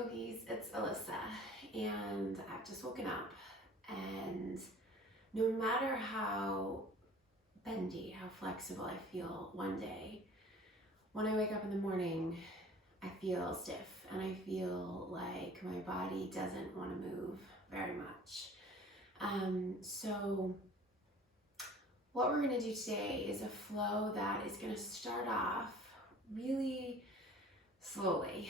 yogis, it's Alyssa, and I've just woken up, and no matter how bendy, how flexible I feel one day, when I wake up in the morning, I feel stiff and I feel like my body doesn't want to move very much. So what we're going to do today is a flow that is going to start off really slowly,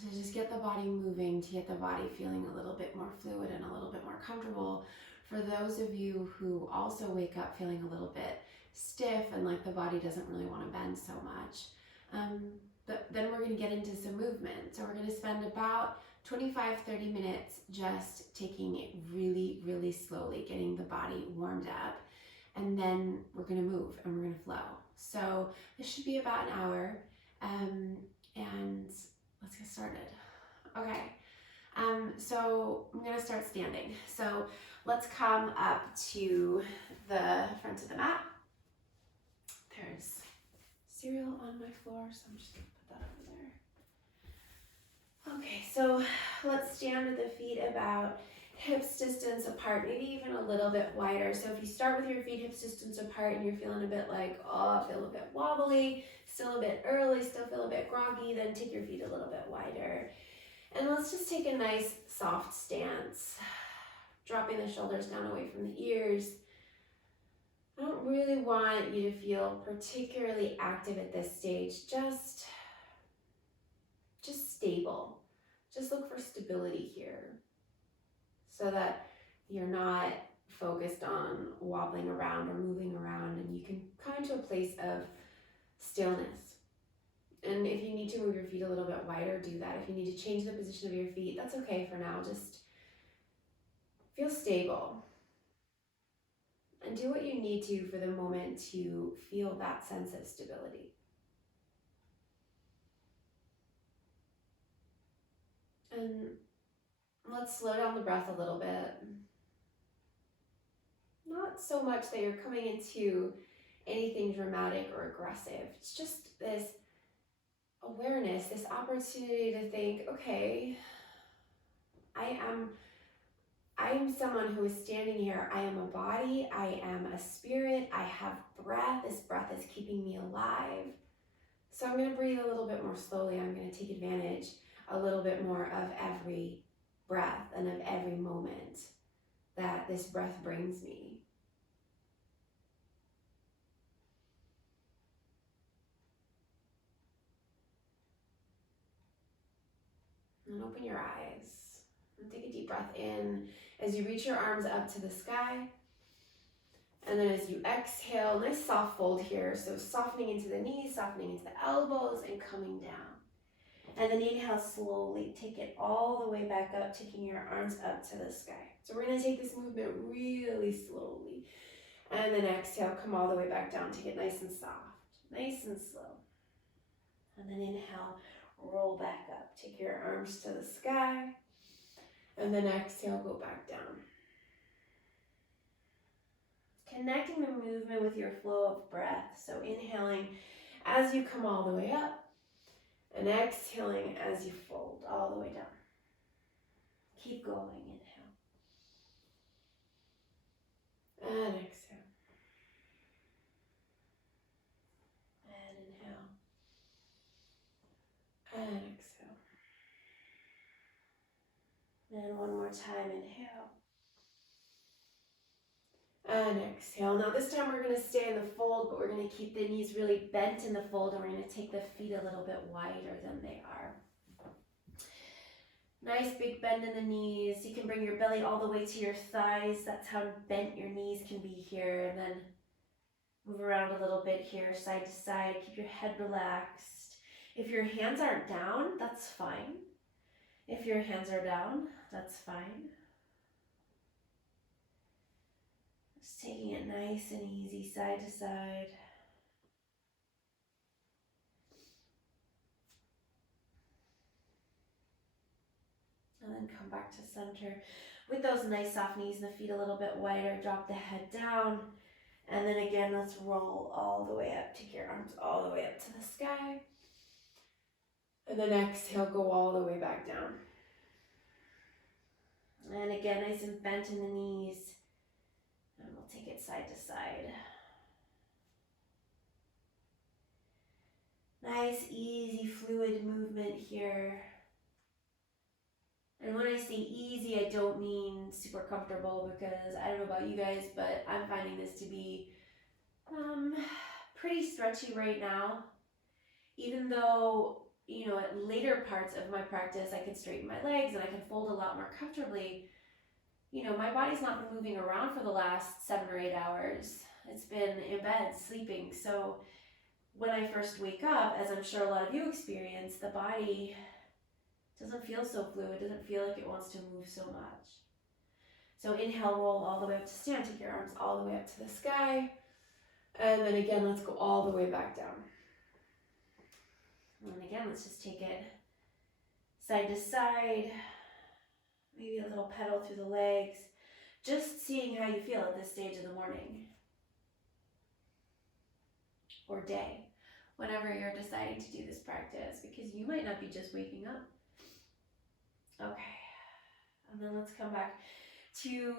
to just get the body moving, to get the body feeling a little bit more fluid and a little bit more comfortable. For those of you who also wake up feeling a little bit stiff and like the body doesn't really want to bend so much, but then we're going to get into some movement. So we're going to spend about 25-30 minutes just taking it really, really slowly, getting the body warmed up, and then we're going to move and we're going to flow. So this should be about an hour. And let's get started. Okay, so I'm gonna start standing. So let's come up to the front of the mat. There's cereal on my floor, so I'm just gonna put that over there. Okay, so let's stand with the feet about hips distance apart, maybe even a little bit wider. So if you start with your feet hips distance apart and you're feeling a bit like, oh, I feel a bit wobbly, still a bit early, still feel a bit groggy, then take your feet a little bit wider. And let's just take a nice soft stance, dropping the shoulders down away from the ears. I don't really want you to feel particularly active at this stage, just stable. Just look for stability here, so that you're not focused on wobbling around or moving around, and you can come into a place of stillness. And if you need to move your feet a little bit wider, do that. If you need to change the position of your feet, that's okay for now. Just feel stable. And do what you need to for the moment to feel that sense of stability. And let's slow down the breath a little bit. Not so much that you're coming into anything dramatic or aggressive. It's just this awareness, this opportunity to think, okay, I am someone who is standing here. I am a body, I am a spirit, I have breath. This breath is keeping me alive. So I'm going to breathe a little bit more slowly. I'm going to take advantage a little bit more of every breath and of every moment that this breath brings me. And open your eyes and take a deep breath in as you reach your arms up to the sky. And then as you exhale, nice soft fold here. So softening into the knees, softening into the elbows, and coming down. And then inhale slowly, take it all the way back up, taking your arms up to the sky. So we're gonna take this movement really slowly. And then exhale, come all the way back down, take it nice and soft, nice and slow. And then inhale, roll back up, take your arms to the sky. And then exhale, go back down. Connecting the movement with your flow of breath. So inhaling as you come all the way up, and exhaling as you fold all the way down. Keep going, inhale. And exhale. And inhale. And exhale. And one more time, inhale. And exhale. Now this time we're going to stay in the fold, but we're going to keep the knees really bent in the fold, and we're going to take the feet a little bit wider than they are. Nice big bend in the knees. You can bring your belly all the way to your thighs. That's how bent your knees can be here. And then move around a little bit here, side to side. Keep your head relaxed. If your hands aren't down, that's fine. If your hands are down, that's fine. Just taking it nice and easy, side to side. And then come back to center. With those nice soft knees and the feet a little bit wider, drop the head down. And then again, let's roll all the way up. Take your arms all the way up to the sky. And then exhale, go all the way back down. And again, nice and bent in the knees. And we'll take it side to side. Nice, easy, fluid movement here. And when I say easy, I don't mean super comfortable, because I don't know about you guys, but I'm finding this to be pretty stretchy right now. Even though, you know, at later parts of my practice, I can straighten my legs and I can fold a lot more comfortably. You know, my body's not been moving around for the last 7 or 8 hours. It's been in bed, sleeping. So when I first wake up, as I'm sure a lot of you experience, the body doesn't feel so fluid, doesn't feel like it wants to move so much. So inhale, roll all the way up to stand, take your arms all the way up to the sky. And then again, let's go all the way back down. And again, let's just take it side to side, maybe a little pedal through the legs, just seeing how you feel at this stage of the morning or day, whenever you're deciding to do this practice, because you might not be just waking up. Okay, and then let's come back to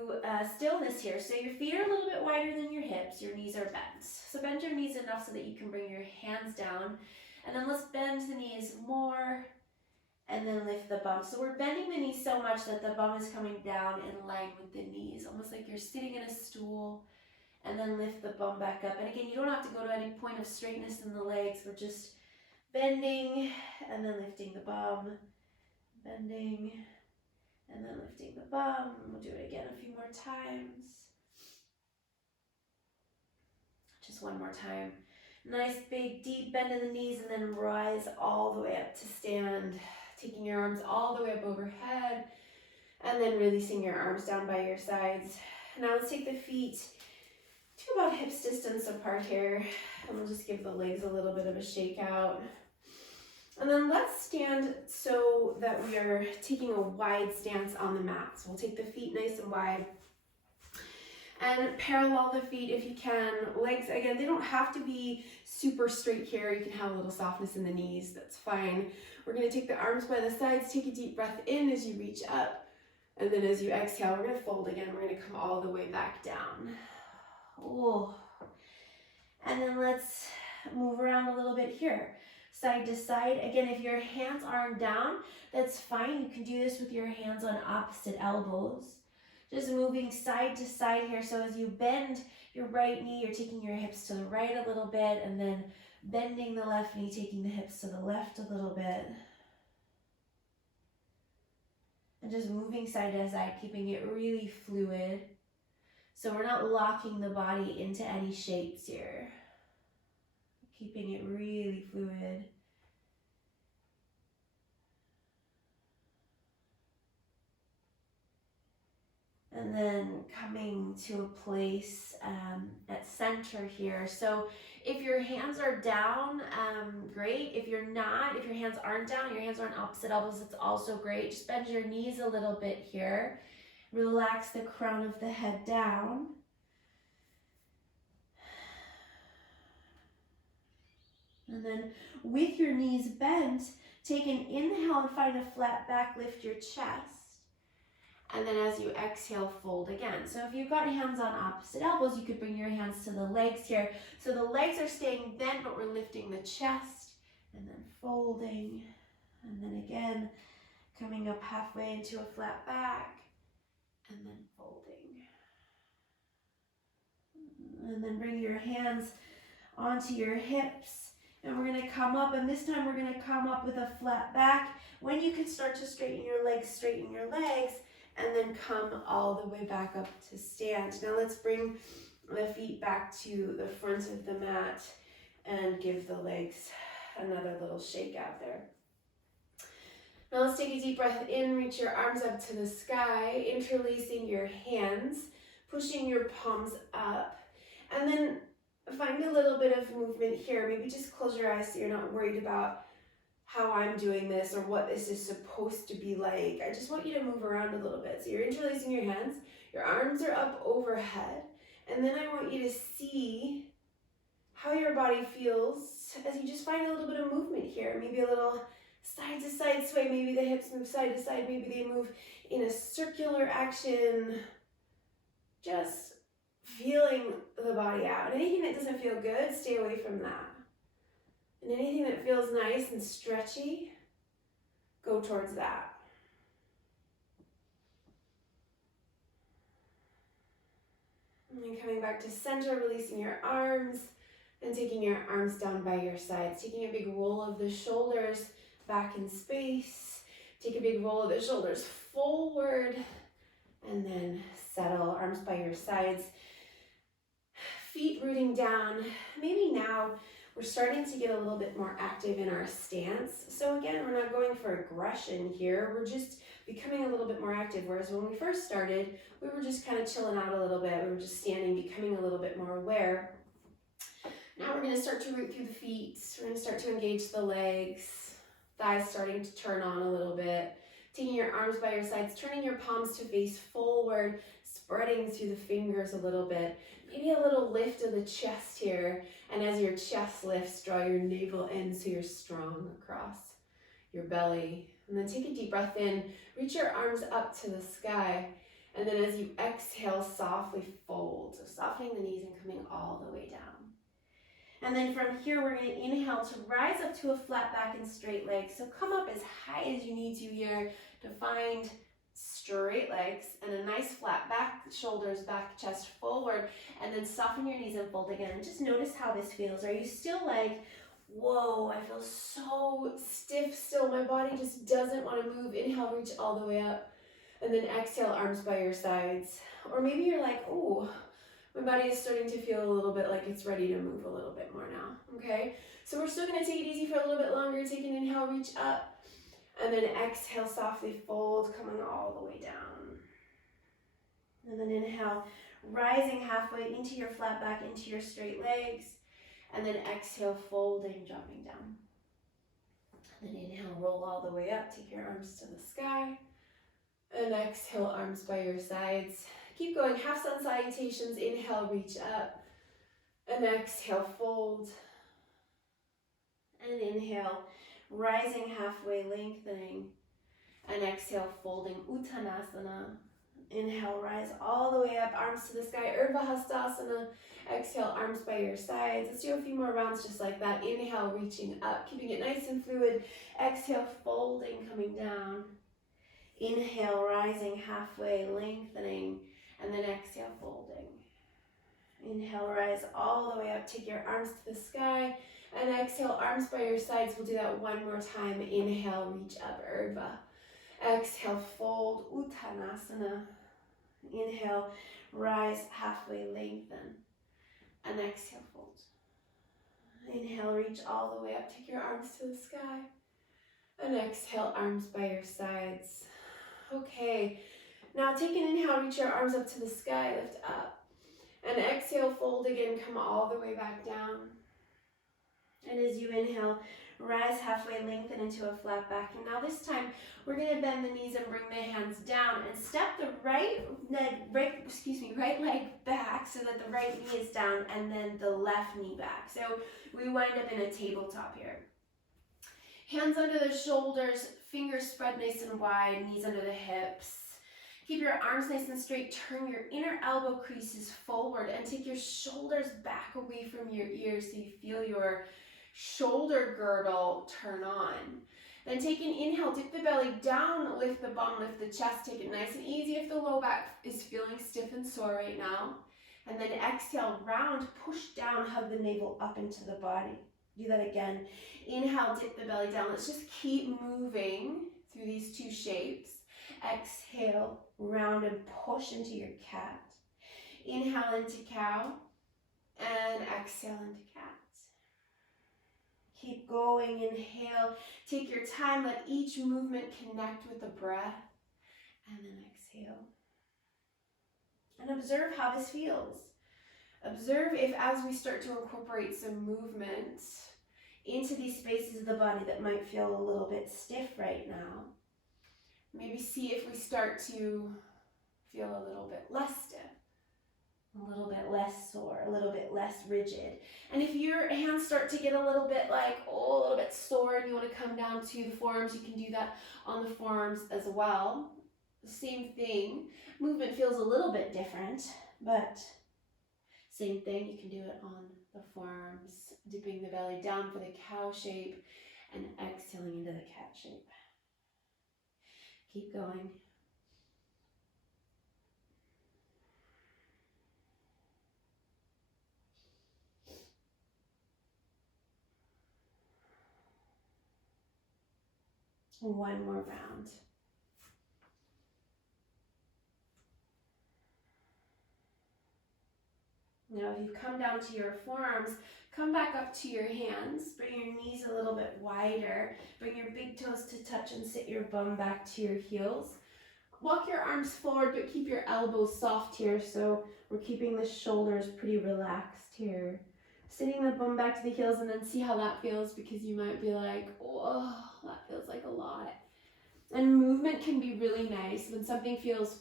stillness here. So your feet are a little bit wider than your hips, your knees are bent. So bend your knees enough so that you can bring your hands down. And then let's bend the knees more, and then lift the bum. So we're bending the knees so much that the bum is coming down in line with the knees, almost like you're sitting in a stool, and then lift the bum back up. And again, you don't have to go to any point of straightness in the legs. We're just bending and then lifting the bum, bending and then lifting the bum. We'll do it again a few more times. Just one more time. Nice big deep bend in the knees, and then rise all the way up to stand, taking your arms all the way up overhead, and then releasing your arms down by your sides. Now let's take the feet to about hips distance apart here, and we'll just give the legs a little bit of a shake out. And then let's stand so that we are taking a wide stance on the mat. So we'll take the feet nice and wide, and parallel the feet if you can. Legs, again, they don't have to be super straight here. You can have a little softness in the knees, that's fine. We're gonna take the arms by the sides, take a deep breath in as you reach up, and then as you exhale, we're gonna fold again. We're gonna come all the way back down. Oh. And then let's move around a little bit here, side to side. Again, if your hands aren't down, that's fine. You can do this with your hands on opposite elbows. Just moving side to side here. So as you bend your right knee, you're taking your hips to the right a little bit, and then bending the left knee, taking the hips to the left a little bit. And just moving side to side, keeping it really fluid. So we're not locking the body into any shapes here. Keeping it really fluid. And then coming to a place at center here. So if your hands are down, great. If you're not, if your hands aren't down, your hands are on opposite elbows, it's also great. Just bend your knees a little bit here. Relax the crown of the head down. And then with your knees bent, take an inhale and find a flat back, lift your chest. And then as you exhale, fold again. So if you've got hands on opposite elbows, you could bring your hands to the legs here. So the legs are staying bent, but we're lifting the chest, and then folding. And then again, coming up halfway into a flat back, and then folding. And then bring your hands onto your hips. And we're gonna come up, and this time we're gonna come up with a flat back. When you can start to straighten your legs, and then come all the way back up to stand. Now let's bring the feet back to the front of the mat and give the legs another little shake out there. Now let's take a deep breath in, reach your arms up to the sky, interlacing your hands, pushing your palms up, and then find a little bit of movement here. Maybe just close your eyes so you're not worried about how I'm doing this or what this is supposed to be like. I just want you to move around a little bit. So you're interlacing your hands, your arms are up overhead, and then I want you to see how your body feels as you just find a little bit of movement here. Maybe a little side to side sway. Maybe the hips move side to side. Maybe they move in a circular action. Just feeling the body out. Anything that doesn't feel good, stay away from that. And anything that feels nice and stretchy, go towards that. And then coming back to center, releasing your arms and taking your arms down by your sides. Taking a big roll of the shoulders back in space. Take a big roll of the shoulders forward. And then settle, arms by your sides. Feet rooting down. Maybe now we're starting to get a little bit more active in our stance. So again, we're not going for aggression here. We're just becoming a little bit more active. Whereas when we first started, we were just kind of chilling out a little bit. We were just standing, becoming a little bit more aware. Now we're going to start to root through the feet. We're going to start to engage the legs. Thighs starting to turn on a little bit. Taking your arms by your sides, turning your palms to face forward, spreading through the fingers a little bit. Maybe a little lift of the chest here. And as your chest lifts, draw your navel in so you're strong across your belly. And then take a deep breath in. Reach your arms up to the sky. And then as you exhale, softly fold. So softening the knees and coming all the way down. And then from here, we're going to inhale to rise up to a flat back and straight legs. So come up as high as you need to here to find straight legs and a nice flat back, shoulders back, chest forward, and then soften your knees and fold again. And just notice how this feels. Are you still like, whoa, I feel so stiff still. My body just doesn't want to move. Inhale, reach all the way up. And then exhale, arms by your sides. Or maybe you're like, oh, my body is starting to feel a little bit like it's ready to move a little bit more now, okay? So we're still gonna take it easy for a little bit longer. Take an inhale, reach up, and then exhale, softly fold, coming all the way down. And then inhale, rising halfway into your flat back, into your straight legs, and then exhale, folding, dropping down. And then inhale, roll all the way up, take your arms to the sky, and exhale, arms by your sides. Keep going, half sun salutations. Inhale, reach up. And exhale, fold. And inhale, rising halfway, lengthening. And exhale, folding, Uttanasana. Inhale, rise all the way up, arms to the sky, Urdhva Hastasana. Exhale, arms by your sides. Let's do a few more rounds just like that. Inhale, reaching up, keeping it nice and fluid. Exhale, folding, coming down. Inhale, rising halfway, lengthening. And then exhale, folding. Inhale, rise all the way up. Take your arms to the sky. And exhale, arms by your sides. We'll do that one more time. Inhale, reach up, Urdhva. Exhale, fold, Uttanasana. Inhale, rise halfway, lengthen. And exhale, fold. Inhale, reach all the way up. Take your arms to the sky. And exhale, arms by your sides. Okay. Now take an inhale, reach your arms up to the sky, lift up. And exhale, fold again, come all the way back down. And as you inhale, rise halfway, lengthen into a flat back. And now this time, we're gonna bend the knees and bring the hands down and step the right leg back so that the right knee is down and then the left knee back. So we wind up in a tabletop here. Hands under the shoulders, fingers spread nice and wide, knees under the hips. Keep your arms nice and straight. Turn your inner elbow creases forward and take your shoulders back away from your ears so you feel your shoulder girdle turn on. Then take an inhale, dip the belly down, lift the bum, lift the chest. Take it nice and easy if the low back is feeling stiff and sore right now. And then exhale, round, push down, hug the navel up into the body. Do that again. Inhale, dip the belly down. Let's just keep moving through these two shapes. Exhale, round and push into your cat. Inhale into cow and exhale into cat. Keep going, inhale, take your time, let each movement connect with the breath, and then exhale. And observe how this feels. Observe if as we start to incorporate some movement into these spaces of the body that might feel a little bit stiff right now, maybe see if we start to feel a little bit less stiff. a little bit less sore, a little bit less rigid. And if your hands start to get a little bit like, oh, a little bit sore and you want to come down to the forearms, you can do that on the forearms as well. Same thing. Movement feels a little bit different, but same thing. You can do it on the forearms, dipping the belly down for the cow shape and exhaling into the cat shape. Keep going. One more round. Now, if you come down to your forearms, come back up to your hands. Bring your knees a little bit wider. Bring your big toes to touch and sit your bum back to your heels. Walk your arms forward, but keep your elbows soft here. So we're keeping the shoulders pretty relaxed here. Sitting the bum back to the heels, and then see how that feels, because you might be like, oh, that feels like a lot. And movement can be really nice. When something feels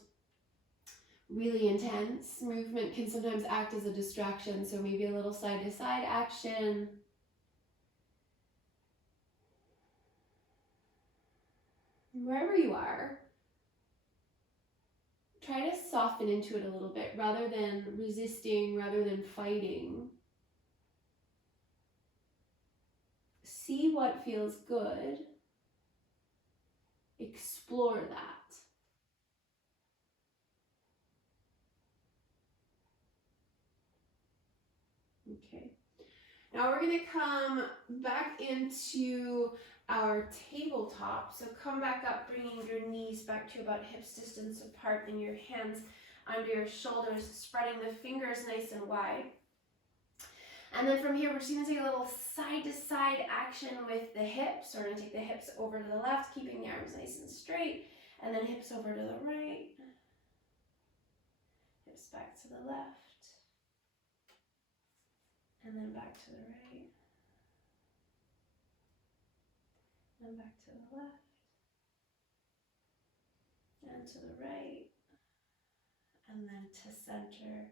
really intense, movement can sometimes act as a distraction. So maybe a little side to side action. Wherever you are, try to soften into it a little bit rather than resisting, rather than fighting. See what feels good. Explore that. Okay. Now we're going to come back into our tabletop. So come back up, bringing your knees back to about hips distance apart and your hands under your shoulders, spreading the fingers nice and wide. And then from here, we're just going to take a little side-to-side action with the hips. So we're going to take the hips over to the left, keeping the arms nice and straight, and then hips over to the right, hips back to the left, and then back to the right, and back to the left, and to the right, and then to center.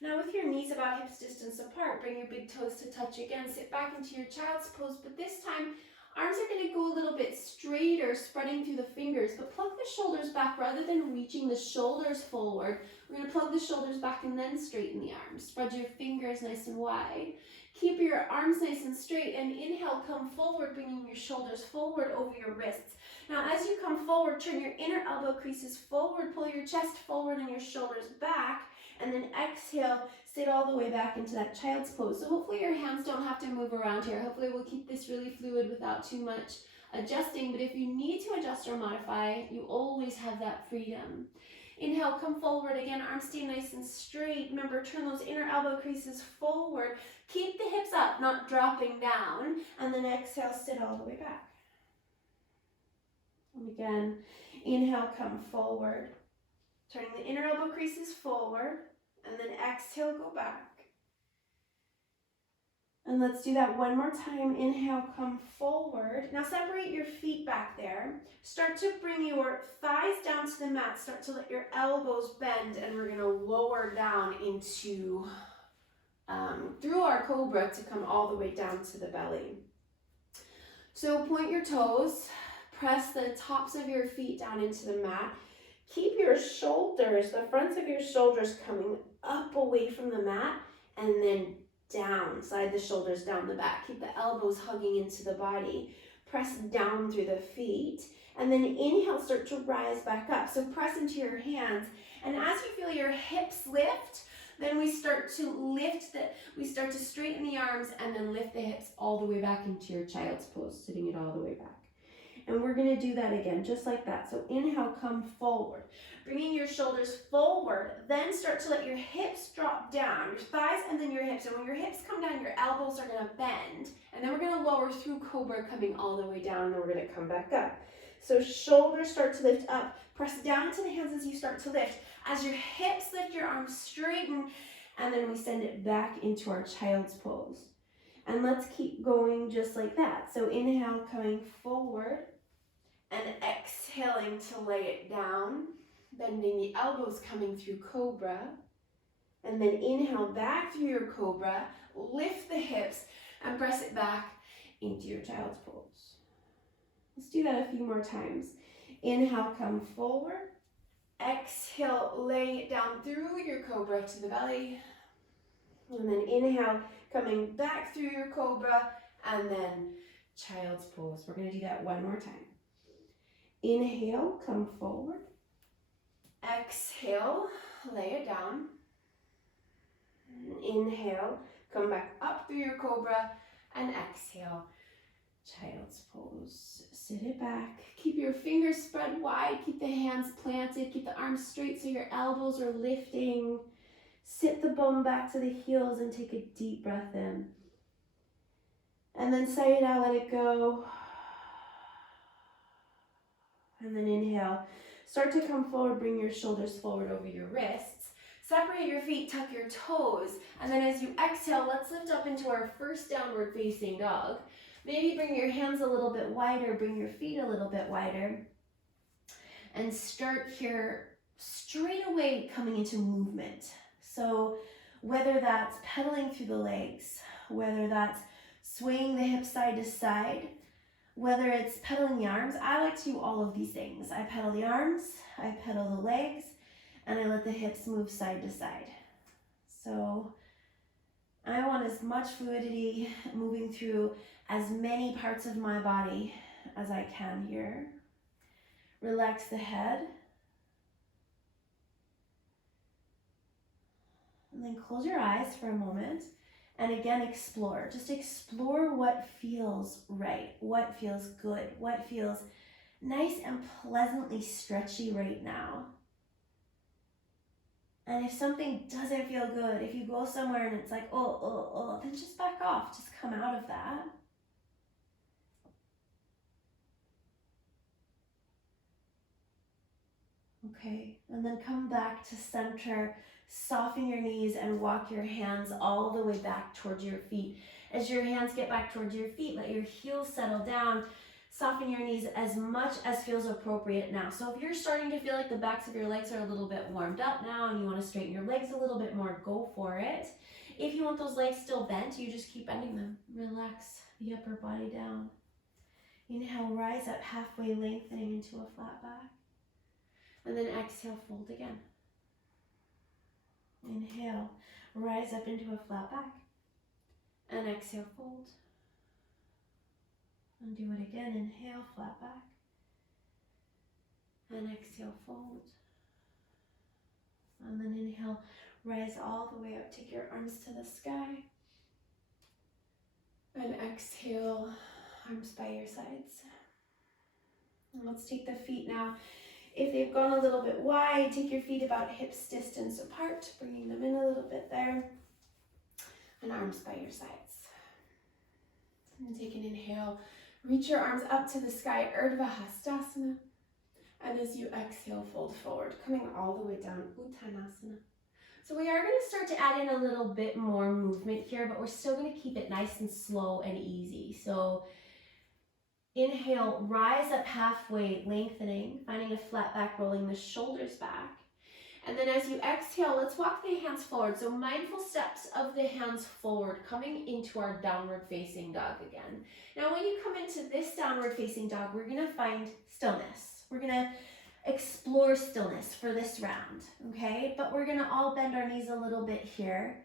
Now with your knees about hips distance apart, bring your big toes to touch again. Sit back into your child's pose, but this time arms are going to go a little bit straighter, spreading through the fingers, but plug the shoulders back rather than reaching the shoulders forward. We're going to plug the shoulders back and then straighten the arms. Spread your fingers nice and wide. Keep your arms nice and straight, and inhale, come forward, bringing your shoulders forward over your wrists. Now as you come forward, turn your inner elbow creases forward, pull your chest forward and your shoulders back, and then exhale, sit all the way back into that child's pose. So hopefully your hands don't have to move around here. Hopefully we'll keep this really fluid without too much adjusting, but if you need to adjust or modify, you always have that freedom. Inhale, come forward again, arms stay nice and straight. Remember, turn those inner elbow creases forward. Keep the hips up, not dropping down. And then exhale, sit all the way back. And again, inhale, come forward. Turning the inner elbow creases forward. And then exhale, go back. And let's do that one more time. Inhale, come forward. Now separate your feet back there. Start to bring your thighs down to the mat. Start to let your elbows bend, and we're gonna lower down into, through our cobra to come all the way down to the belly. So point your toes, press the tops of your feet down into the mat. Keep your shoulders, the fronts of your shoulders coming up away from the mat, and then down, slide the shoulders down the back. Keep the elbows hugging into the body. Press down through the feet, and then inhale, start to rise back up. So press into your hands, and as you feel your hips lift, then we start to straighten the arms and then lift the hips all the way back into your child's pose, sitting it all the way back. And we're going to do that again, just like that. So inhale, come forward, bringing your shoulders forward, then start to let your hips drop down, your thighs and then your hips. And when your hips come down, your elbows are going to bend. And then we're going to lower through cobra, coming all the way down, and then we're going to come back up. So shoulders start to lift up, press down into the hands as you start to lift. As your hips lift, your arms straighten, and then we send it back into our child's pose. And let's keep going just like that. So inhale, coming forward, and exhaling to lay it down, bending the elbows, coming through cobra. And then inhale back through your cobra, lift the hips and press it back into your child's pose. Let's do that a few more times. Inhale, come forward. Exhale, lay it down through your cobra to the belly. And then inhale, coming back through your cobra, and then child's pose. We're going to do that one more time. Inhale, come forward. Exhale, lay it down. Inhale, come back up through your cobra, and exhale, child's pose. Sit it back. Keep your fingers spread wide. Keep the hands planted. Keep the arms straight so your elbows are lifting. Sit the bum back to the heels and take a deep breath in. And then say it out, let it go. And then inhale. Start to come forward, bring your shoulders forward over your wrists. Separate your feet, tuck your toes. And then as you exhale, let's lift up into our first downward facing dog. Maybe bring your hands a little bit wider, bring your feet a little bit wider. And start here straight away coming into movement. So whether that's pedaling through the legs, whether that's swaying the hips side to side, whether it's pedaling the arms, I like to do all of these things. I pedal the arms, I pedal the legs, and I let the hips move side to side. So I want as much fluidity moving through as many parts of my body as I can here. Relax the head. And then close your eyes for a moment. And again, explore. Just explore what feels right, what feels good, what feels nice and pleasantly stretchy right now. And if something doesn't feel good, if you go somewhere and it's like, then just back off. Just come out of that. Okay, and then come back to center. Soften your knees and walk your hands all the way back towards your feet. As your hands get back towards your feet, let your heels settle down. Soften your knees as much as feels appropriate now. So if you're starting to feel like the backs of your legs are a little bit warmed up now and you want to straighten your legs a little bit more, go for it. If you want those legs still bent, you just keep bending them. Relax the upper body down. Inhale, rise up halfway, lengthening into a flat back. And then exhale, fold again. Inhale, rise up into a flat back. And exhale, fold. And do it again. Inhale, flat back. And exhale, fold. And then inhale, rise all the way up. Take your arms to the sky. And exhale, arms by your sides. And let's take the feet now. If they've gone a little bit wide, take your feet about hips distance apart, bringing them in a little bit there. And arms by your sides. And take an inhale. Reach your arms up to the sky, Urdhva Hastasana. And as you exhale, fold forward, coming all the way down, Uttanasana. So we are going to start to add in a little bit more movement here, but we're still going to keep it nice and slow and easy. So inhale, rise up halfway, lengthening, finding a flat back, rolling the shoulders back. And then as you exhale, let's walk the hands forward. So mindful steps of the hands forward, coming into our downward facing dog again. Now when you come into this downward facing dog, we're going to find stillness. We're going to explore stillness for this round, okay? But we're going to all bend our knees a little bit here.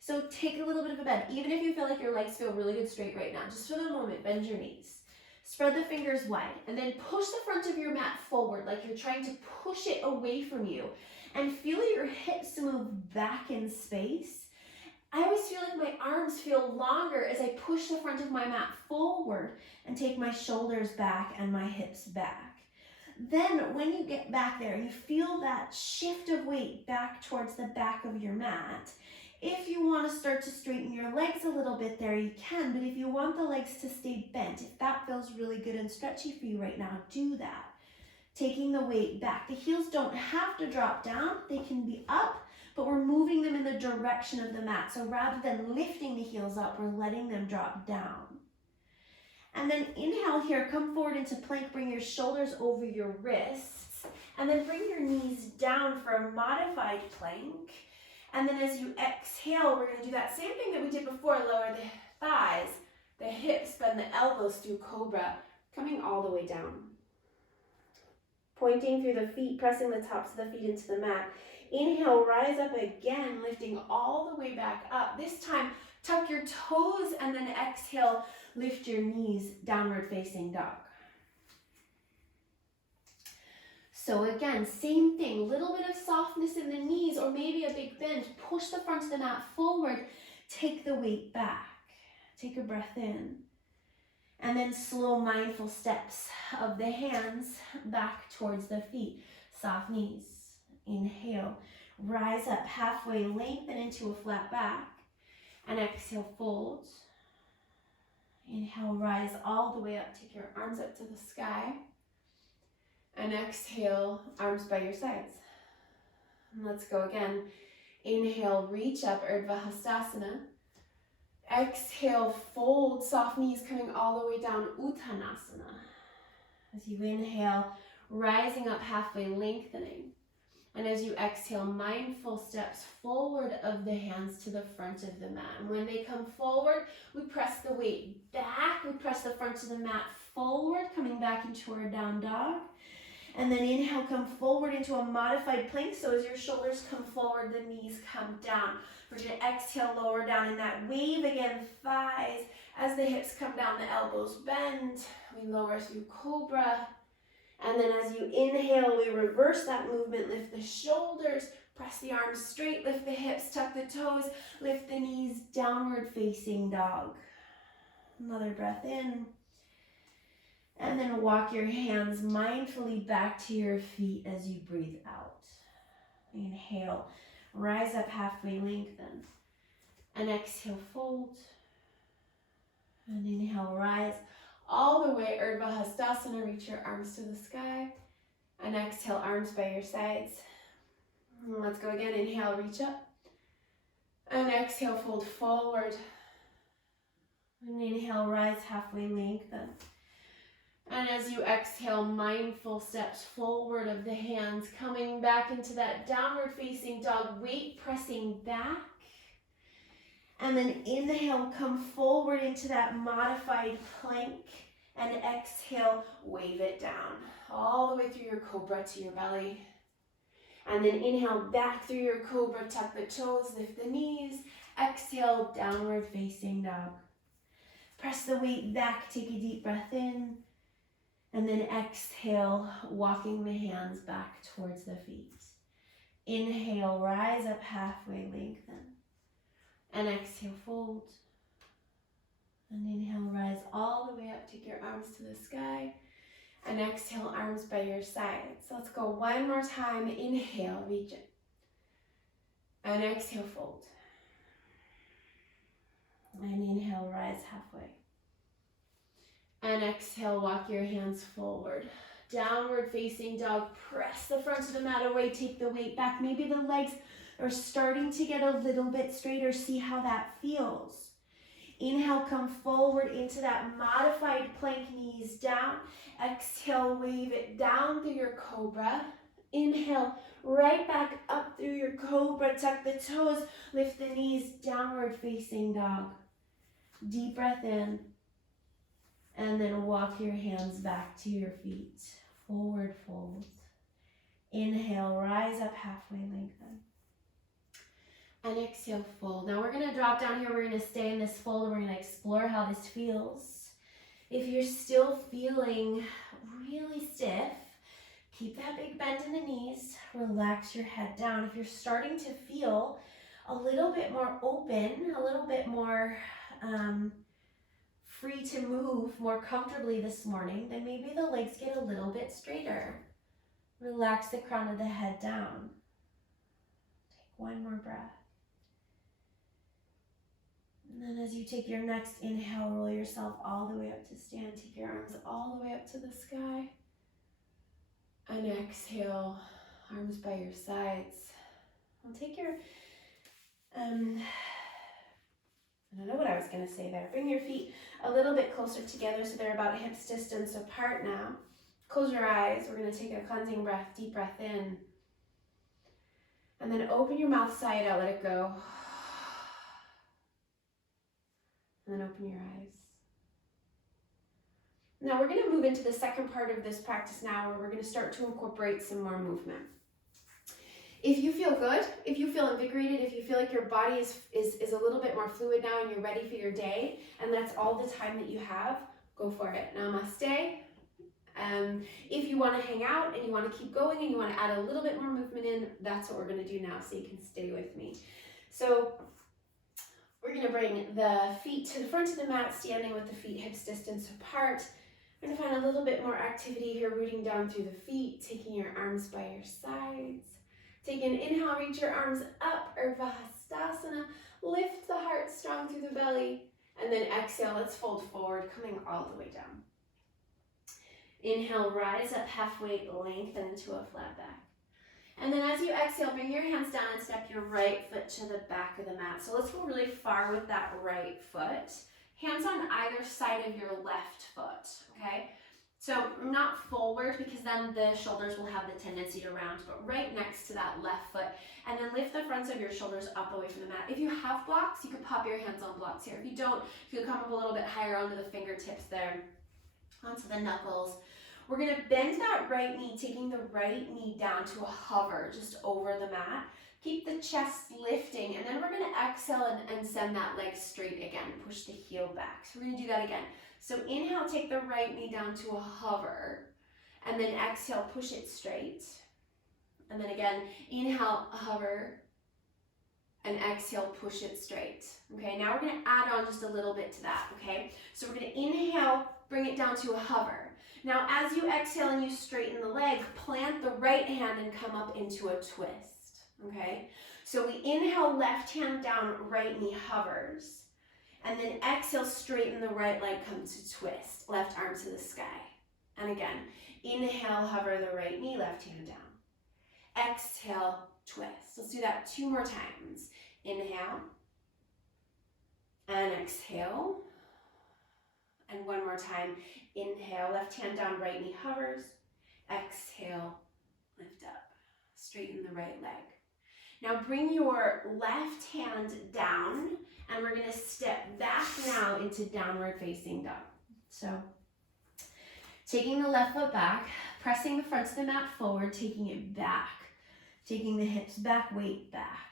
So take a little bit of a bend. Even if you feel like your legs feel really good straight right now, just for the moment, bend your knees. Spread the fingers wide and then push the front of your mat forward like you're trying to push it away from you. And feel your hips move back in space. I always feel like my arms feel longer as I push the front of my mat forward and take my shoulders back and my hips back. Then when you get back there, you feel that shift of weight back towards the back of your mat. If you want to start to straighten your legs a little bit there, you can, but if you want the legs to stay bent, if that feels really good and stretchy for you right now, do that. Taking the weight back. The heels don't have to drop down, they can be up, but we're moving them in the direction of the mat. So rather than lifting the heels up, we're letting them drop down. And then inhale here, come forward into plank, bring your shoulders over your wrists, and then bring your knees down for a modified plank. And then as you exhale, we're going to do that same thing that we did before. Lower the thighs, the hips, bend the elbows through cobra, coming all the way down. Pointing through the feet, pressing the tops of the feet into the mat. Inhale, rise up again, lifting all the way back up. This time, tuck your toes, and then exhale, lift your knees, downward facing dog. So again, same thing, little bit of softness in the knees or maybe a big bend. Push the front of the mat forward, take the weight back. Take a breath in. And then slow, mindful steps of the hands back towards the feet. Soft knees. Inhale, rise up halfway, lengthen into a flat back. And exhale, fold. Inhale, rise all the way up, take your arms up to the sky. And exhale, arms by your sides. And let's go again. Inhale, reach up, Urdhva Hastasana. Exhale, fold, soft knees coming all the way down, Uttanasana. As you inhale, rising up halfway, lengthening. And as you exhale, mindful steps forward of the hands to the front of the mat. And when they come forward, we press the weight back. We press the front of the mat forward, coming back into our down dog. And then inhale, come forward into a modified plank. So as your shoulders come forward, the knees come down. We're going to exhale, lower down in that wave again, thighs. As the hips come down, the elbows bend. We lower through cobra. And then as you inhale, we reverse that movement, lift the shoulders, press the arms straight, lift the hips, tuck the toes, lift the knees, downward facing dog. Another breath in. And then walk your hands mindfully back to your feet as you breathe out. Inhale, rise up halfway, lengthen. And exhale, fold. And inhale, rise all the way, Urdhva Hastasana, reach your arms to the sky. And exhale, arms by your sides. And let's go again, inhale, reach up. And exhale, fold forward. And inhale, rise halfway, lengthen. And as you exhale, mindful steps forward of the hands, coming back into that downward facing dog, weight pressing back. And then inhale, come forward into that modified plank. And exhale, wave it down, all the way through your cobra to your belly. And then inhale, back through your cobra, tuck the toes, lift the knees. Exhale, downward facing dog. Press the weight back, take a deep breath in. And then exhale, walking the hands back towards the feet. Inhale, rise up halfway, lengthen. And exhale, fold. And inhale, rise all the way up, take your arms to the sky. And exhale, arms by your sides. So let's go one more time. Inhale, reach it. And exhale, fold. And inhale, rise halfway. And exhale, walk your hands forward. Downward facing dog, press the front of the mat away, take the weight back. Maybe the legs are starting to get a little bit straighter. See how that feels. Inhale, come forward into that modified plank, knees down. Exhale, wave it down through your cobra. Inhale, right back up through your cobra. Tuck the toes, lift the knees, downward facing dog. Deep breath in. And then walk your hands back to your feet. Forward fold. Inhale, rise up halfway, lengthen. And exhale, fold. Now we're going to drop down here. We're going to stay in this fold and we're going to explore how this feels. If you're still feeling really stiff, keep that big bend in the knees. Relax your head down. If you're starting to feel a little bit more open, a little bit more free to move more comfortably this morning, then maybe the legs get a little bit straighter. Relax the crown of the head down. Take one more breath. And then as you take your next inhale, roll yourself all the way up to stand. Take your arms all the way up to the sky. And exhale, arms by your sides. I'll take your, I don't know what I was going to say there. Bring your feet a little bit closer together so they're about a hip's distance apart now. Close your eyes. We're going to take a cleansing breath, deep breath in. And then open your mouth side out, let it go. And then open your eyes. Now we're going to move into the second part of this practice now, where we're going to start to incorporate some more movement. If you feel good, if you feel invigorated, if you feel like your body is a little bit more fluid now and you're ready for your day, and that's all the time that you have, go for it. Namaste. If you want to hang out and you want to keep going and you want to add a little bit more movement in, that's what we're going to do now, so you can stay with me. So we're going to bring the feet to the front of the mat, standing with the feet hips distance apart. We're going to find a little bit more activity here, rooting down through the feet, taking your arms by your sides. Take an inhale, reach your arms up, Urdhva Hastasana. Lift the heart strong through the belly. And then exhale, let's fold forward, coming all the way down. Inhale, rise up halfway, lengthen into a flat back. And then as you exhale, bring your hands down and step your right foot to the back of the mat. So let's go really far with that right foot. Hands on either side of your left foot, okay? So not forward, because then the shoulders will have the tendency to round, but right next to that left foot. And then lift the fronts of your shoulders up away from the mat. If you have blocks, you could pop your hands on blocks here. If you don't, you can come up a little bit higher onto the fingertips there, onto the knuckles. We're gonna bend that right knee, taking the right knee down to a hover just over the mat. Keep the chest lifting, and then we're gonna exhale and send that leg straight again. Push the heel back. So we're gonna do that again. So inhale, take the right knee down to a hover, and then exhale, push it straight. And then again, inhale, hover, and exhale, push it straight. Okay, now we're gonna add on just a little bit to that, okay? So we're gonna inhale, bring it down to a hover. Now as you exhale and you straighten the leg, plant the right hand and come up into a twist, okay? So we inhale, left hand down, right knee hovers. And then exhale, straighten the right leg, come to twist, left arm to the sky. And again, inhale, hover the right knee, left hand down. Exhale, twist. Let's do that 2 more times. Inhale, and exhale. And 1 more time. Inhale, left hand down, right knee hovers. Exhale, lift up. Straighten the right leg. Now bring your left hand down, and we're gonna step back now into downward facing dog. So taking the left foot back, pressing the front of the mat forward, taking it back, taking the hips back, weight back.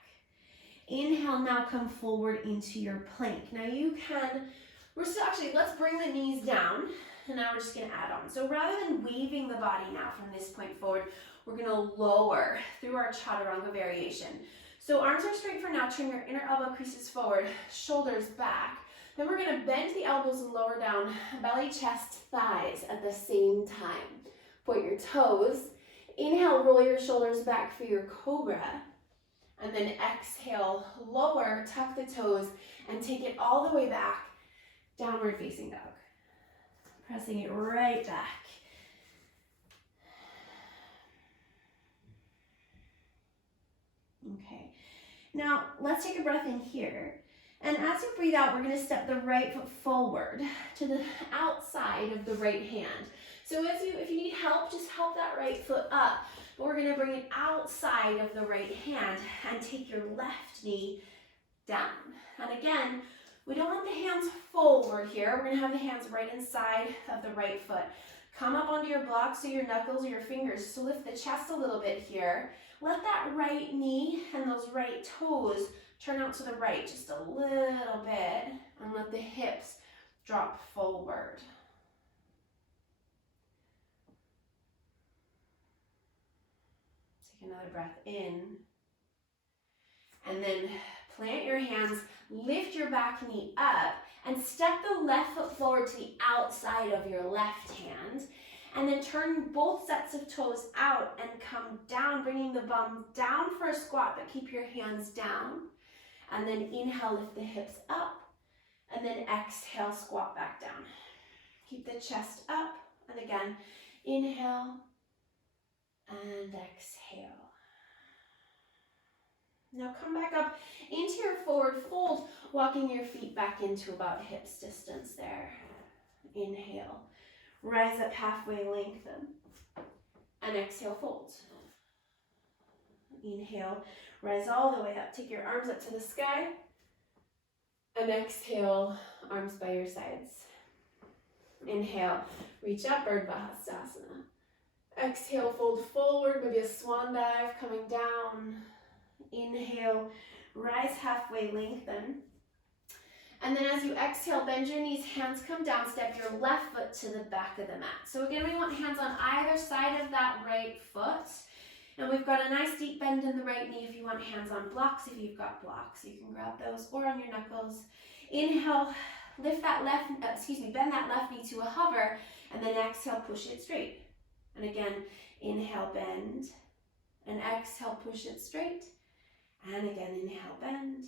Inhale, now come forward into your plank. Now you can, let's bring the knees down, and now we're just gonna add on. So rather than waving the body now from this point forward, we're gonna lower through our chaturanga variation. So arms are straight for now, turn your inner elbow creases forward, shoulders back. Then we're gonna bend the elbows and lower down, belly, chest, thighs at the same time. Point your toes. Inhale, roll your shoulders back for your cobra. And then exhale, lower, tuck the toes, and take it all the way back, downward facing dog. Pressing it right back. Okay, now let's take a breath in here. And as you breathe out, we're gonna step the right foot forward to the outside of the right hand. So if you need help, just help that right foot up. But we're gonna bring it outside of the right hand and take your left knee down. And again, we don't want the hands forward here. We're gonna have the hands right inside of the right foot. Come up onto your blocks, so your knuckles or your fingers. So lift the chest a little bit here. Let that right knee and those right toes turn out to the right just a little bit, and let the hips drop forward. Take another breath in. And then plant your hands, lift your back knee up, and step the left foot forward to the outside of your left hand. And then turn both sets of toes out and come down, bringing the bum down for a squat, but keep your hands down. And then inhale, lift the hips up, and then exhale, squat back down. Keep the chest up, and again, inhale and exhale. Now come back up into your forward fold, walking your feet back into about hips distance there. Inhale, rise up halfway, lengthen, and exhale, fold. Inhale, rise all the way up. Take your arms up to the sky. And exhale, arms by your sides. Inhale, reach up, Urdhva-Hastasana. Exhale, fold forward, maybe a swan dive coming down. Inhale, rise halfway, lengthen. And then as you exhale, bend your knees, hands come down, step your left foot to the back of the mat. So again, we want hands on either side of that right foot. And we've got a nice deep bend in the right knee if you want hands on blocks, if you've got blocks. You can grab those or on your knuckles. Inhale, lift that bend that left knee to a hover, and then exhale, push it straight. And again, inhale, bend, and exhale, push it straight. And again, inhale, bend,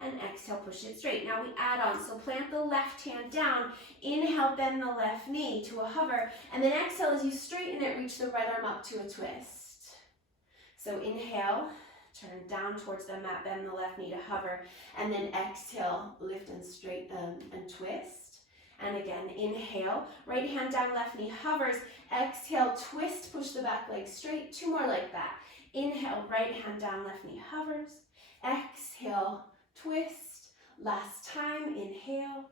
and exhale, push it straight. Now we add on, so plant the left hand down, inhale, bend the left knee to a hover, and then exhale as you straighten it, reach the right arm up to a twist. So inhale, turn down towards the mat, bend the left knee to hover, and then exhale, lift and straighten and twist. And again, inhale, right hand down, left knee hovers, exhale, twist, push the back leg straight, 2 more like that. Inhale, right hand down, left knee hovers, exhale, twist, last time, inhale,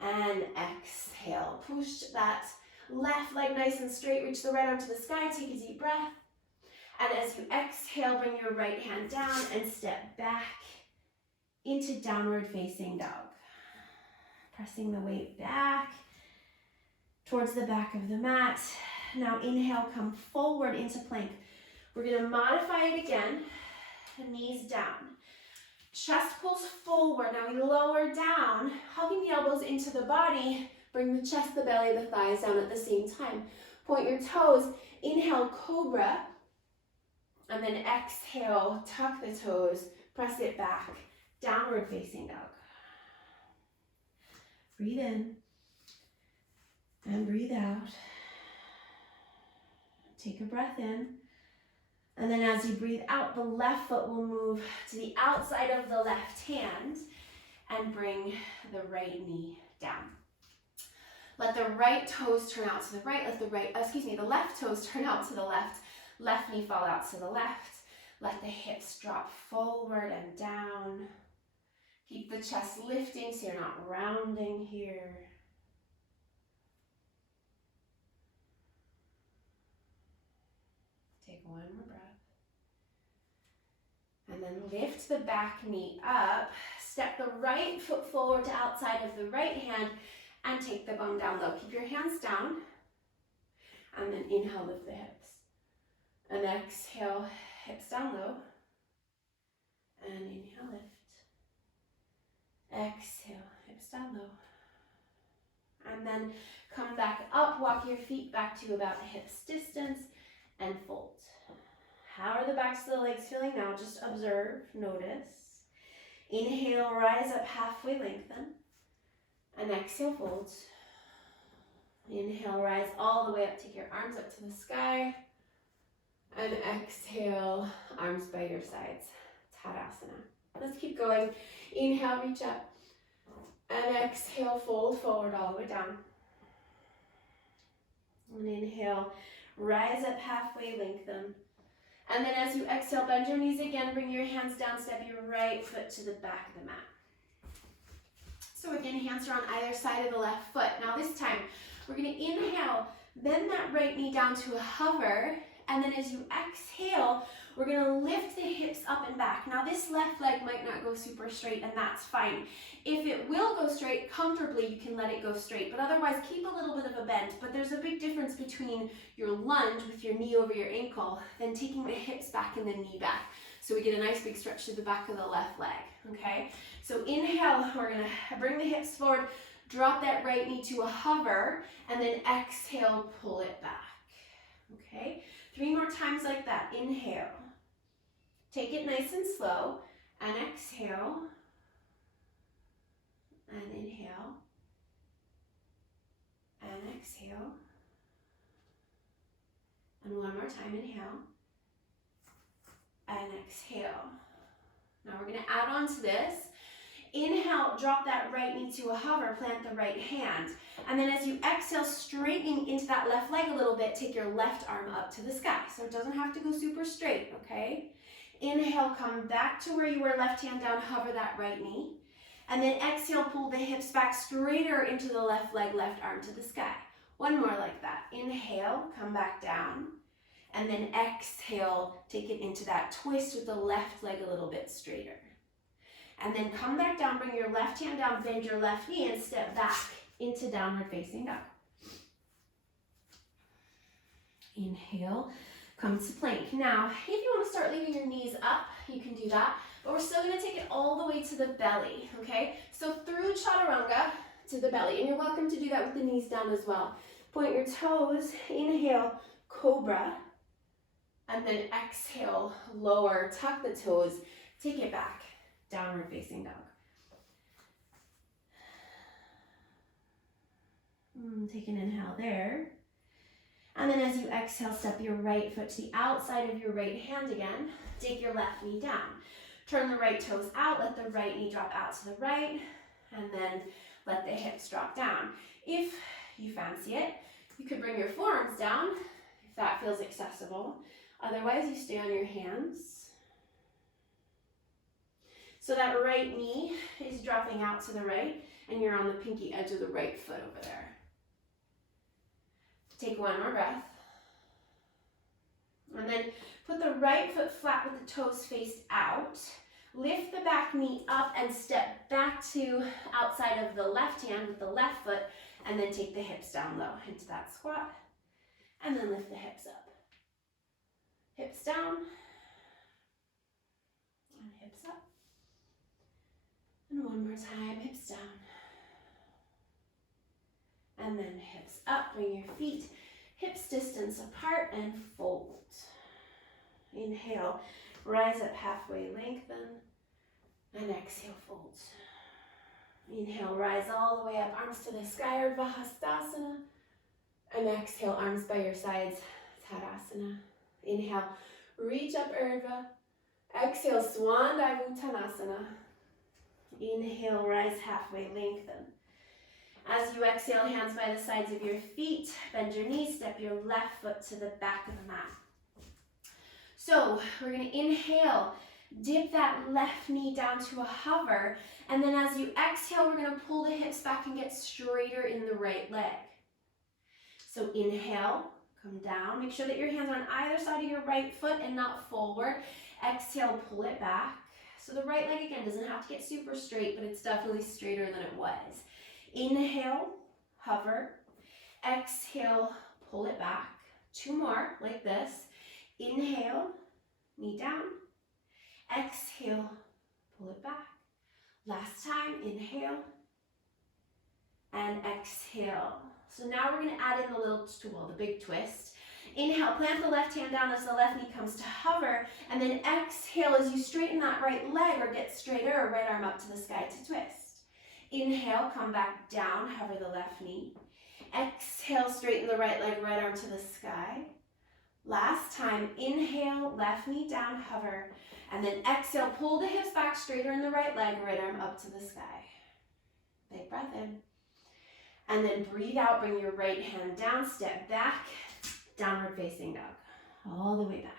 and exhale. Push that left leg nice and straight, reach the right arm to the sky, take a deep breath. And as you exhale, bring your right hand down and step back into downward facing dog. Pressing the weight back towards the back of the mat. Now inhale, come forward into plank. We're gonna modify it again, knees down. Chest pulls forward. Now we lower down, hugging the elbows into the body. Bring the chest, the belly, the thighs down at the same time. Point your toes. Inhale, cobra. And then exhale, tuck the toes, press it back, downward facing dog. Breathe in and breathe out. Take a breath in. And then as you breathe out, the left foot will move to the outside of the left hand and bring the right knee down. Let the right toes turn out to the right. Let the left toes turn out to the left. Left knee fall out to the left. Let the hips drop forward and down. Keep the chest lifting so you're not rounding here. Take 1 more breath. And then lift the back knee up. Step the right foot forward to outside of the right hand and take the bum down low. Keep your hands down. And then inhale, lift the hips. And exhale, hips down low. And inhale, lift. Exhale, hips down low. And then come back up, walk your feet back to about hips distance and fold. How are the backs of the legs feeling now? Just observe, notice. Inhale, rise up halfway, lengthen. And exhale, fold. Inhale, rise all the way up, take your arms up to the sky. And exhale, arms by your sides, Tadasana. Let's keep going. Inhale, reach up. And exhale, fold forward all the way down. And inhale, rise up halfway, lengthen. And then as you exhale, bend your knees again, bring your hands down, step your right foot to the back of the mat. So again, hands are on either side of the left foot. Now this time, we're gonna inhale, bend that right knee down to a hover, and then as you exhale, we're gonna lift the hips up and back. Now this left leg might not go super straight, and that's fine. If it will go straight comfortably, you can let it go straight, but otherwise keep a little bit of a bend. But there's a big difference between your lunge with your knee over your ankle than taking the hips back and the knee back. So we get a nice big stretch to the back of the left leg, okay? So inhale, we're gonna bring the hips forward, drop that right knee to a hover, and then exhale, pull it back, okay? 3 more times like that. Inhale. Take it nice and slow. And exhale. And inhale. And exhale. And 1 more time. Inhale. And exhale. Now we're going to add on to this. Inhale, drop that right knee to a hover, plant the right hand. And then as you exhale, straightening into that left leg a little bit, take your left arm up to the sky. So it doesn't have to go super straight, okay? Inhale, come back to where you were, left hand down, hover that right knee. And then exhale, pull the hips back straighter into the left leg, left arm to the sky. One more like that. Inhale, come back down. And then exhale, take it into that twist with the left leg a little bit straighter. And then come back down, bring your left hand down, bend your left knee, and step back into downward facing dog. Inhale, come to plank. Now, if you want to start leaving your knees up, you can do that, but we're still going to take it all the way to the belly, okay? So through chaturanga to the belly, and you're welcome to do that with the knees down as well. Point your toes, inhale, cobra, and then exhale, lower, tuck the toes, take it back. Downward facing dog. Take an inhale there. And then as you exhale, step your right foot to the outside of your right hand again. Take your left knee down. Turn the right toes out, let the right knee drop out to the right, and then let the hips drop down. If you fancy it, you could bring your forearms down if that feels accessible. Otherwise, you stay on your hands. So that right knee is dropping out to the right, and you're on the pinky edge of the right foot over there. Take one more breath. And then put the right foot flat with the toes faced out. Lift the back knee up and step back to outside of the left hand with the left foot, and then take the hips down low into that squat. And then lift the hips up. Hips down, and hips up. And one more time, hips down. And then hips up, bring your feet hips distance apart and fold. Inhale, rise up halfway, lengthen, and exhale, fold. Inhale, rise all the way up, arms to the sky, Urdhva Hastasana. And exhale, arms by your sides, Tadasana. Inhale, reach up, Urdhva. Exhale, Swan Dive Uttanasana. Inhale, rise halfway, lengthen. As you exhale, hands by the sides of your feet, bend your knees, step your left foot to the back of the mat. So we're going to inhale, dip that left knee down to a hover, and then as you exhale, we're going to pull the hips back and get straighter in the right leg. So inhale, come down, make sure that your hands are on either side of your right foot and not forward. Exhale, pull it back. So the right leg, again, doesn't have to get super straight, but it's definitely straighter than it was. Inhale, hover. Exhale, pull it back. Two more, like this. Inhale, knee down. Exhale, pull it back. Last time, inhale. And exhale. So now we're going to add in the little tool, the big twist. Inhale, plant the left hand down as the left knee comes to hover, and then exhale as you straighten that right leg or get straighter, or right arm up to the sky to twist. Inhale, come back down, hover the left knee. Exhale, straighten the right leg, right arm to the sky. Last time, inhale, left knee down, hover, and then exhale, pull the hips back, straighter in the right leg, right arm up to the sky. Big breath in. And then breathe out, bring your right hand down, step back, downward facing dog, all the way back.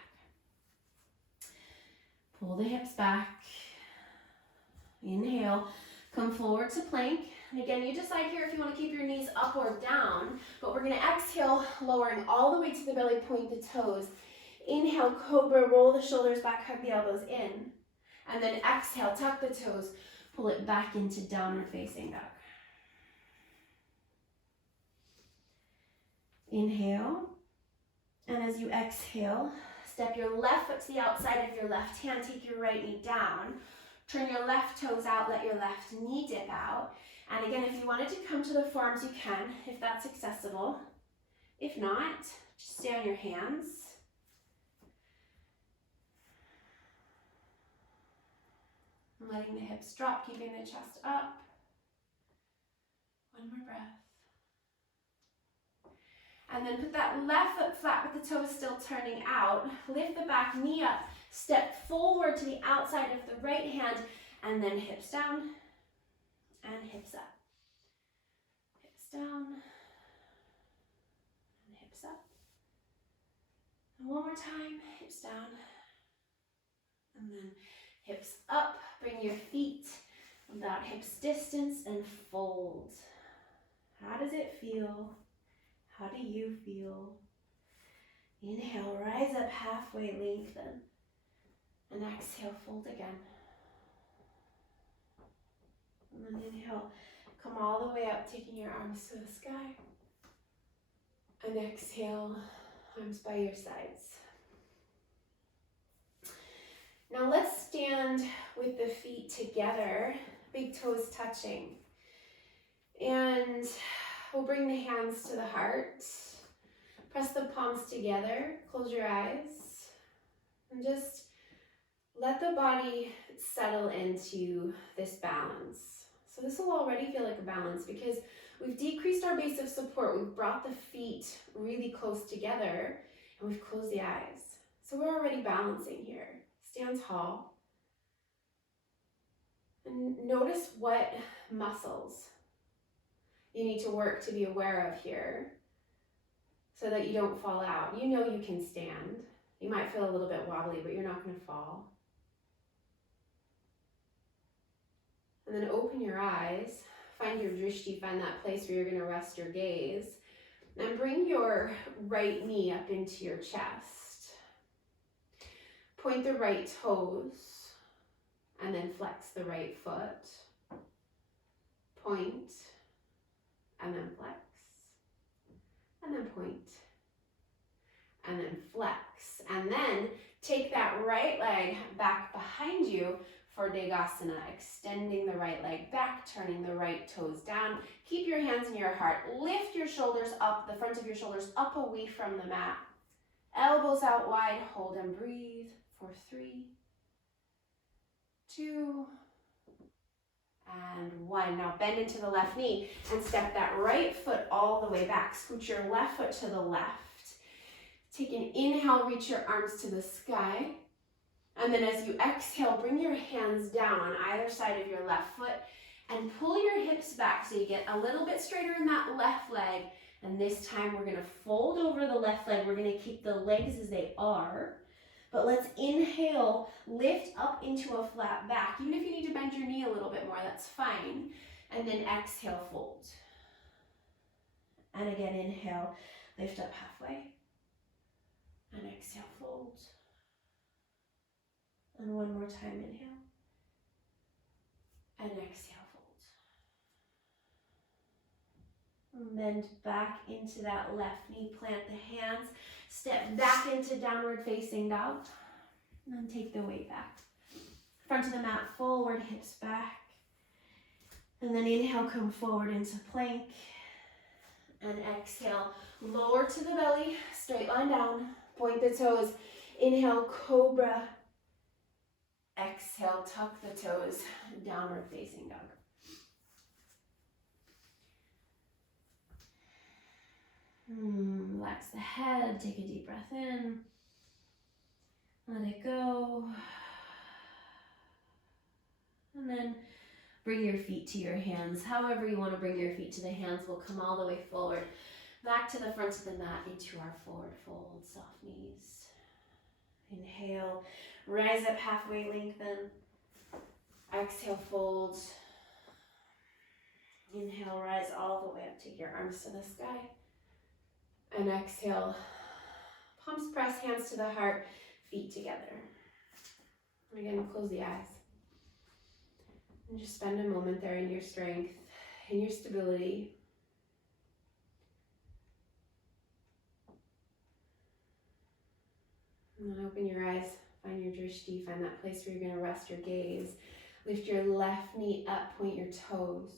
Pull the hips back. Inhale, come forward to plank. And again, you decide here if you want to keep your knees up or down, but we're going to exhale, lowering all the way to the belly, point the toes. Inhale, cobra, roll the shoulders back, hug the elbows in. And then exhale, tuck the toes, pull it back into downward facing dog. Inhale, and as you exhale, step your left foot to the outside of your left hand, take your right knee down, turn your left toes out, let your left knee dip out. And again, if you wanted to come to the forearms, you can, if that's accessible. If not, just stay on your hands. And letting the hips drop, keeping the chest up. One more breath. And then put that left foot flat with the toes still turning out. Lift the back knee up. Step forward to the outside of the right hand. And then hips down. and hips up. Hips down and hips up. And one more time, hips down and then hips up. Bring your feet about hips distance and fold. How does it feel? How do you feel? Inhale, rise up halfway, lengthen. And exhale, fold again. And then inhale, come all the way up, taking your arms to the sky. And exhale, arms by your sides. Now let's stand with the feet together, big toes touching. And we'll bring the hands to the heart. Press the palms together, close your eyes, and just let the body settle into this balance. So this will already feel like a balance because we've decreased our base of support. We've brought the feet really close together and we've closed the eyes. So we're already balancing here. Stand tall. And notice what muscles you need to work to be aware of here so that you don't fall out. You know you can stand. You might feel a little bit wobbly, but you're not going to fall. And then open your eyes, find your drishti, find that place where you're going to rest your gaze, and bring your right knee up into your chest. Point the right toes, and then flex the right foot. Point, and then flex, and then point, and then flex. And then take that right leg back behind you for Degasana, extending the right leg back, turning the right toes down. Keep your hands in your heart. Lift your shoulders up, the front of your shoulders up away from the mat. Elbows out wide, hold and breathe for 3, 2, and 1. Now bend into the left knee and step that right foot all the way back. Scoot your left foot to the left. Take an inhale, reach your arms to the sky. And then as you exhale, bring your hands down on either side of your left foot and pull your hips back so you get a little bit straighter in that left leg. And this time we're going to fold over the left leg. We're going to keep the legs as they are. But let's inhale, lift up into a flat back. Even if you need to bend your knee a little bit more, that's fine. And then exhale, fold. And again, inhale, lift up halfway. And exhale, fold. And one more time, inhale. And exhale, fold. And bend back into that left knee, plant the hands, step back into downward facing dog. And then take the weight back. Front of the mat forward, hips back. And then inhale, come forward into plank. And exhale, lower to the belly, straight line down, point the toes. Inhale, cobra. Exhale, tuck the toes, downward facing dog. Relax the head, take a deep breath in. Let it go. And then bring your feet to your hands. However you want to bring your feet to the hands, we'll come all the way forward. Back to the front of the mat into our forward fold, soft knees. Inhale, rise up halfway, lengthen. Exhale, fold. Inhale, rise all the way up, take your arms to the sky. And exhale, palms press, hands to the heart, feet together. And again, close the eyes. And just spend a moment there in your strength, in your stability. And then open your eyes, find your drishti, find that place where you're going to rest your gaze. Lift your left knee up, point your toes.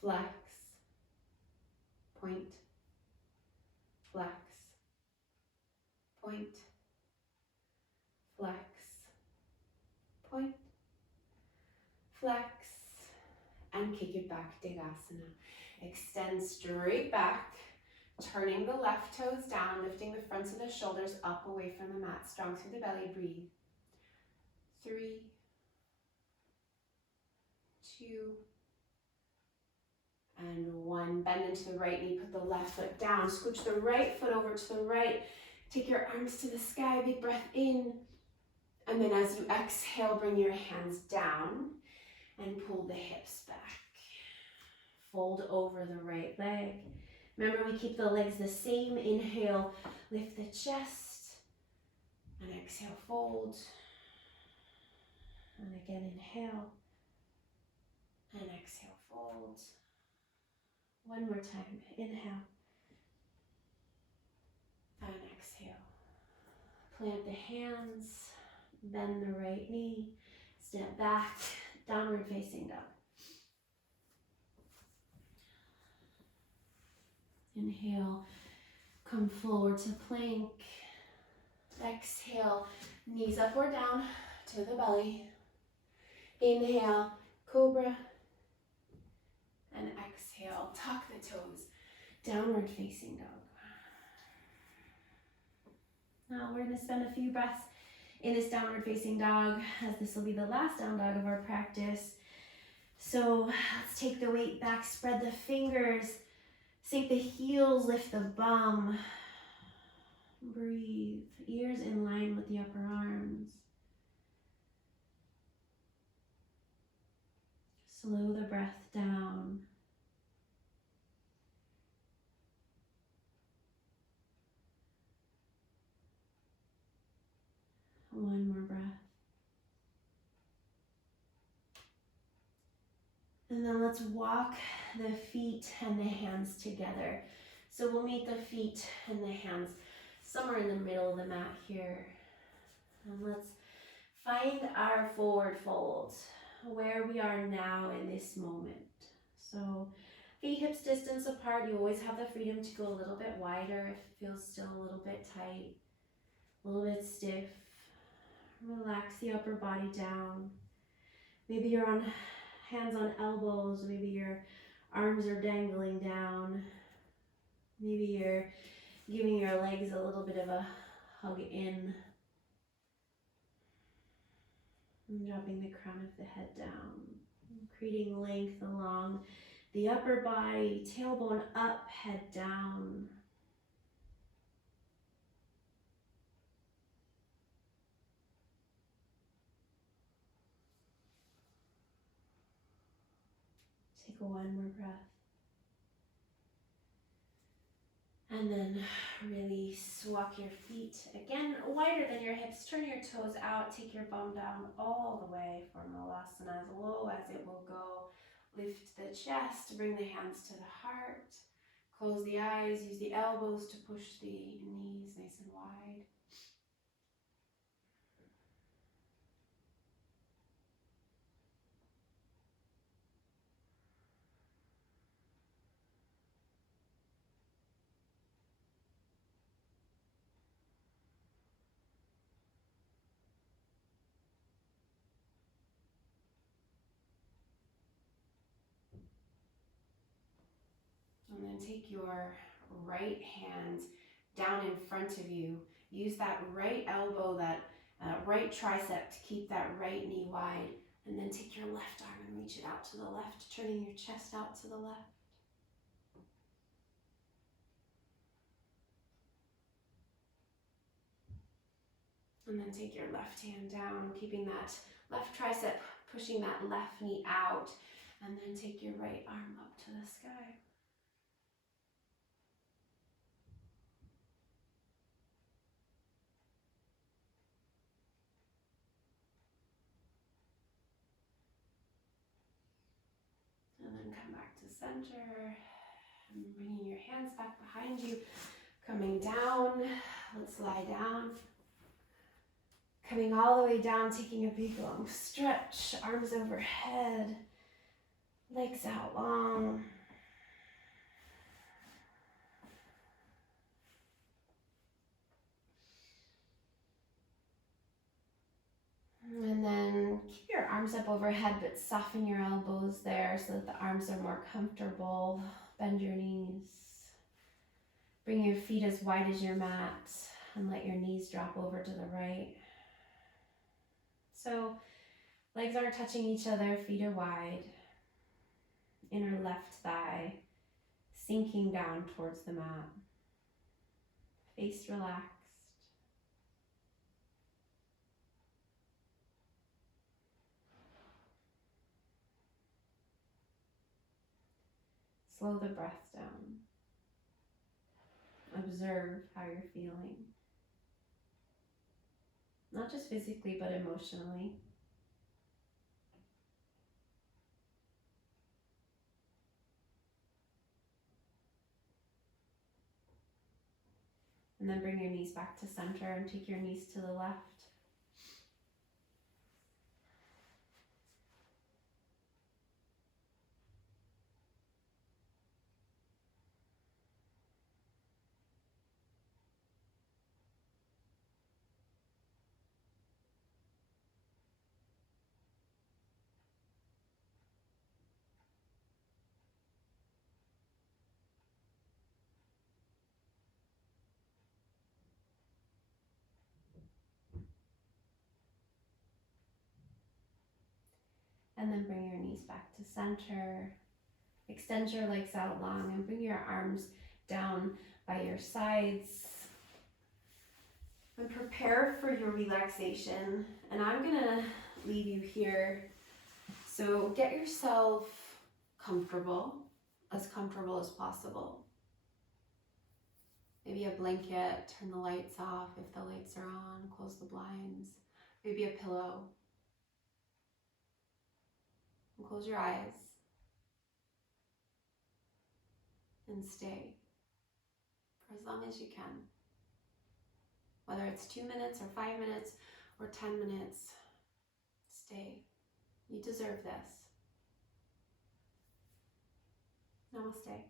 Flex, point, flex, point, flex, point, flex, and kick it back, Degasana. Extend straight back. Turning the left toes down, lifting the fronts of the shoulders up away from the mat. Strong through the belly, breathe. 3, 2, and 1. Bend into the right knee, put the left foot down, scooch the right foot over to the right. Take your arms to the sky, big breath in. And then as you exhale, bring your hands down and pull the hips back. Fold over the right leg. Remember, we keep the legs the same. Inhale, lift the chest. And exhale, fold. And again, inhale. And exhale, fold. One more time. Inhale. And exhale. Plant the hands. Bend the right knee. Step back. Downward facing dog. Inhale, come forward to plank. Exhale, knees up or down to the belly. Inhale, cobra. And exhale, tuck the toes, downward facing dog. Now we're going to spend a few breaths in this downward facing dog, as this will be the last down dog of our practice. So let's take the weight back, spread the fingers, sink the heels, lift the bum. Breathe, ears in line with the upper arms. Slow the breath down. One more breath. And then let's walk the feet and the hands together. So we'll meet the feet and the hands somewhere in the middle of the mat here. And let's find our forward fold, where we are now in this moment. So feet hips distance apart. You always have the freedom to go a little bit wider if it feels still a little bit tight, a little bit stiff. Relax the upper body down. Maybe you're on hands on elbows. Maybe your arms are dangling down. Maybe you're giving your legs a little bit of a hug in. And dropping the crown of the head down. Creating length along the upper body. Tailbone up, head down. Take one more breath. And then release, walk your feet again wider than your hips. Turn your toes out, take your bum down all the way for Malasana, as low as it will go. Lift the chest, bring the hands to the heart. Close the eyes, use the elbows to push the knees nice and wide. And then take your right hand down in front of you. Use that right elbow, that right tricep to keep that right knee wide. And then take your left arm and reach it out to the left, turning your chest out to the left. And then take your left hand down, keeping that left tricep, pushing that left knee out. And then take your right arm up to the sky. And then come back to center. And bringing your hands back behind you. Coming down. Let's lie down. Coming all the way down, taking a big long stretch. Arms overhead. Legs out long. And then keep your arms up overhead, but soften your elbows there so that the arms are more comfortable. Bend your knees. Bring your feet as wide as your mat and let your knees drop over to the right. So legs aren't touching each other, feet are wide. inner left thigh sinking down towards the mat. Face relaxed. Slow the breath down. Observe how you're feeling. Not just physically, but emotionally. And then bring your knees back to center and take your knees to the left. And then bring your knees back to center. Extend your legs out long and bring your arms down by your sides. And prepare for your relaxation. And I'm gonna leave you here. So get yourself comfortable as possible. Maybe a blanket, turn the lights off if the lights are on, close the blinds. Maybe a pillow. And close your eyes. And stay for as long as you can. Whether it's 2 minutes or 5 minutes or 10 minutes, stay. You deserve this. Namaste.